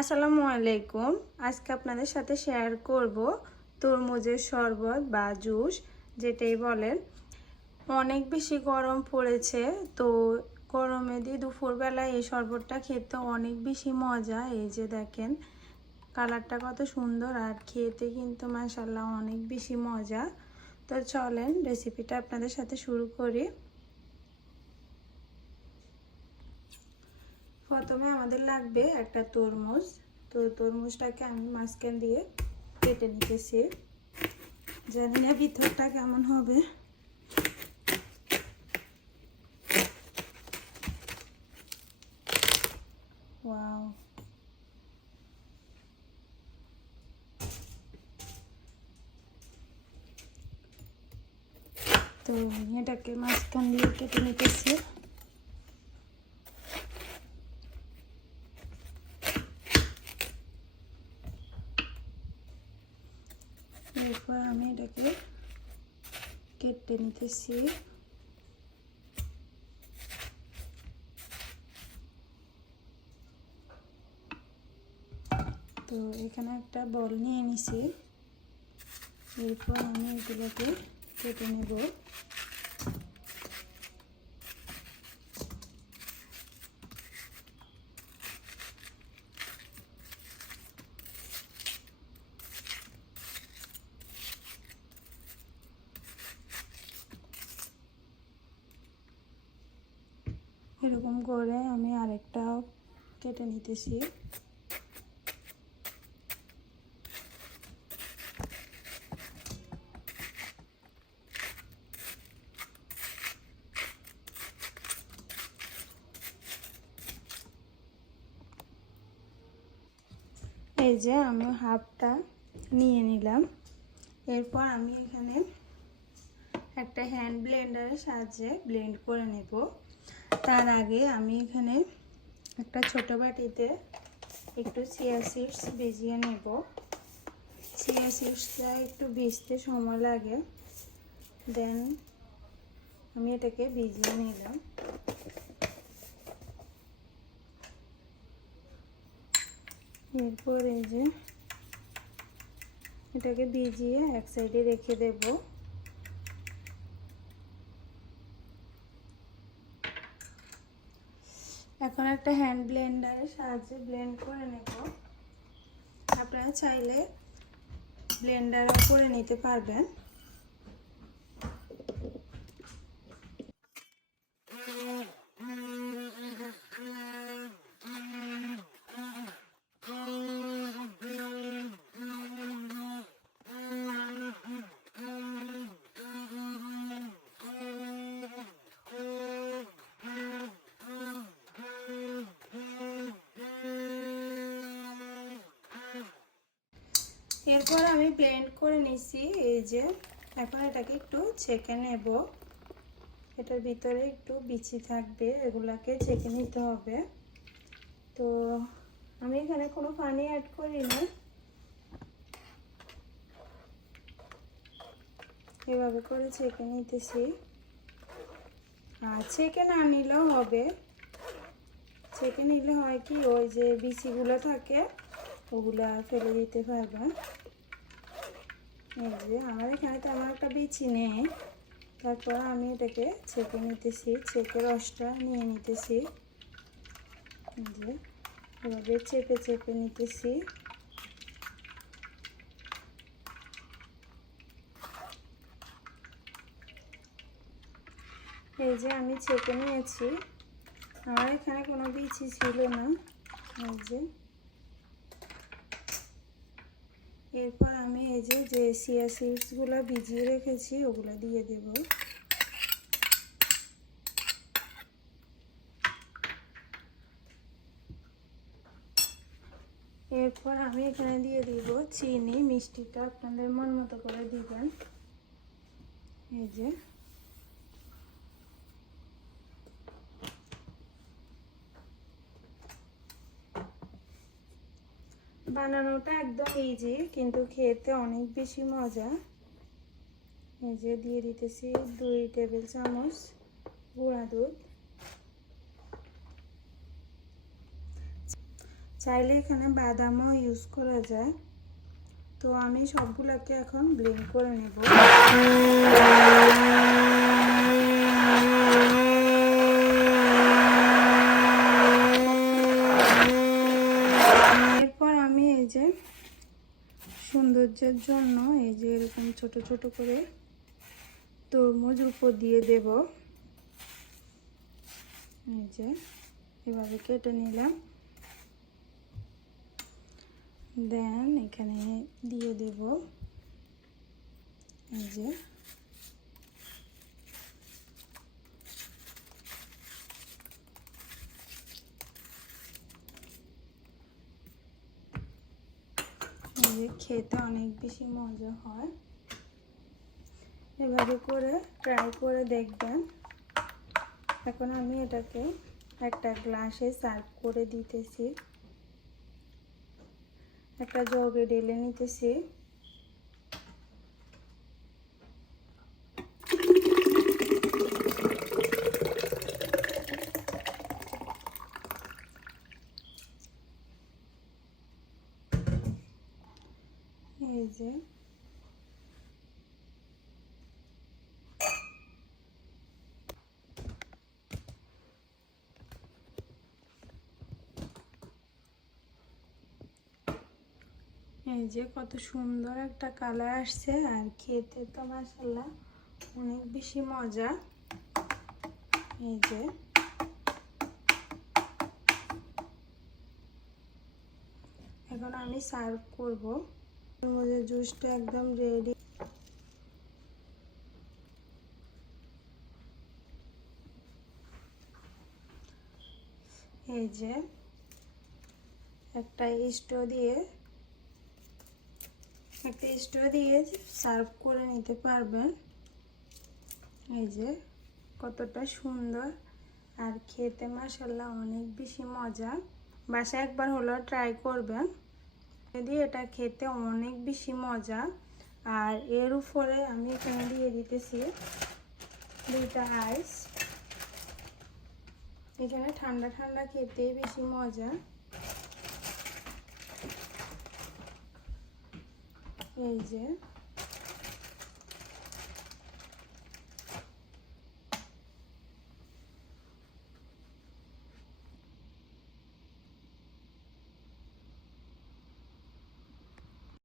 আসসালামু আলাইকুম। আজকে আপনাদের সাথে শেয়ার করব তরমুজের শরবত বা জুস যেটাই বলেন। অনেক বেশি গরম পড়েছে, তো গরমে দিয়ে দুপুরবেলায় এই শরবতটা খেতে অনেক বেশি মজা। এই যে দেখেন কালারটা কত সুন্দর, আর খেতে কিন্তু মাশাআল্লাহ অনেক বেশি মজা। তো চলেন রেসিপিটা আপনাদের সাথে শুরু করি। প্রথমে আমাদের লাগবে একটা তরমুজ। তো তরমুজটাকে আমি মাঝখান দিয়ে কেটে নিতেছি, জানি না ভিতরটা কেমন হবে। ওয়াও, তো এটাকে মাঝখান দিয়ে কেটে নিতেছি। এরপর আমি এটাকে কেটে নিতেছি। তো এখানে একটা বল নিয়ে নিছি। এরপর আমি এগুলোকে কেটে নেব। এরকম করে আমি আরেকটাও কেটে নিতেছি। এই যে আমি হাফটা নিয়ে নিলাম। এরপর আমি এখানে একটা হ্যান্ড ব্লেন্ডারের সাহায্যে ব্লেন্ড করে নেব। তার আগে আমি এখানে একটা ছোট বাটিতে একটু চিয়া সিডস ভিজিয়ে নেব। চিয়া সিডসটা একটু ভিজতে সময় লাগে, দেন আমি এটাকে ভিজিয়ে নিলাম। এরপর এই যে এটাকে ভিজিয়ে এক সাইডে রেখে দেব। এখন একটা হ্যান্ড ব্লেন্ডারের সাহায্যে ব্লেন্ড করে নেব। আপনারা চাইলে ব্লেন্ডারও করে নিতে পারবেন। এরপর আমি ব্লেন্ড করে নিছি। এই যে এখন এটাকে একটু ছেঁকে নেব। এটার ভিতরে একটু বিচি থাকবে, এগুলাকে ছেঁকে নিতে হবে। তো আমি এখানে কোনো পানি অ্যাড করি না, এভাবে করে ছেঁকে নিতেছি। আর ছেঁকে না নিলেও হবে, ছেঁকে নিলে হয় কি ওই যে বিচিগুলো থাকে ওগুলা ফেলে দিতে পারবেন। এই যে আমার এখানে তেমন একটা বিচি নেই, তারপর আমি এটাকে ছেঁকে নিতেছি, ছেঁকে রসটা নিয়ে নিতেছি। এই যে এভাবে চেপে চেপে নিতেছি। এই যে আমি ছেঁকে নিয়েছি, আমার এখানে কোনো বিচি ছিল না। এই যে এরপর আমি এই যে চিয়া সিডসগুলো ভিজিয়ে রেখেছি ওগুলো দিয়ে দেব। এরপর আমি এখানে দিয়ে দিব চিনি, মিষ্টিটা আপনাদের মন মতো করে দিবেন। এই যে বানানোটা একদম ইজি, কিন্তু খেতে অনেক বেশি মজা। এই যে দিয়ে দিতেছি 2 টেবিল চামচ গুঁড়া দুধ। চাইলে এখানে বাদামও ইউজ করা যায়। তো আমি সবগুলোকে এখন ব্লেন্ড করে নেব। এরপর আমি এই যে সৌন্দর্যের জন্য এই যে এরকম ছোট ছোট করে তরমুজ উপর দিয়ে দেব। এই যে এভাবে কেটে নিলাম, দেন এখানে দিয়ে দেব এই যে খেতে অনেক বেশি মজা হয়। এভাবে করে ট্রাই করে দেখবেন। এখন আমি এটাকে একটা গ্লাসে সার্ভ করে দিতেছি, একটা জগে ঢেলে নিতেছি। এই যে কত সুন্দর একটা কালার আসছে, আর খেতে তো মাশাআল্লাহ অনেক বেশি মজা। এই যে এখন আমি সার্ভ করব। তরমুজের জুসটা একদম রেডি। এই যে একটা স্ট্র দিয়ে সার্ভ করে নিতে পারবেন। এই যে কতটা সুন্দর, আর খেতে মাশাআল্লাহ অনেক বেশি মজা। বাসায় একবার হলো ট্রাই করবেন, যদি এটা খেতে অনেক বেশি মজা। আর এর উপরে আমি এখানে দিয়ে দিতেছি 2টা আইস। এখানে ঠান্ডা ঠান্ডা খেতেই বেশি মজা। এই যে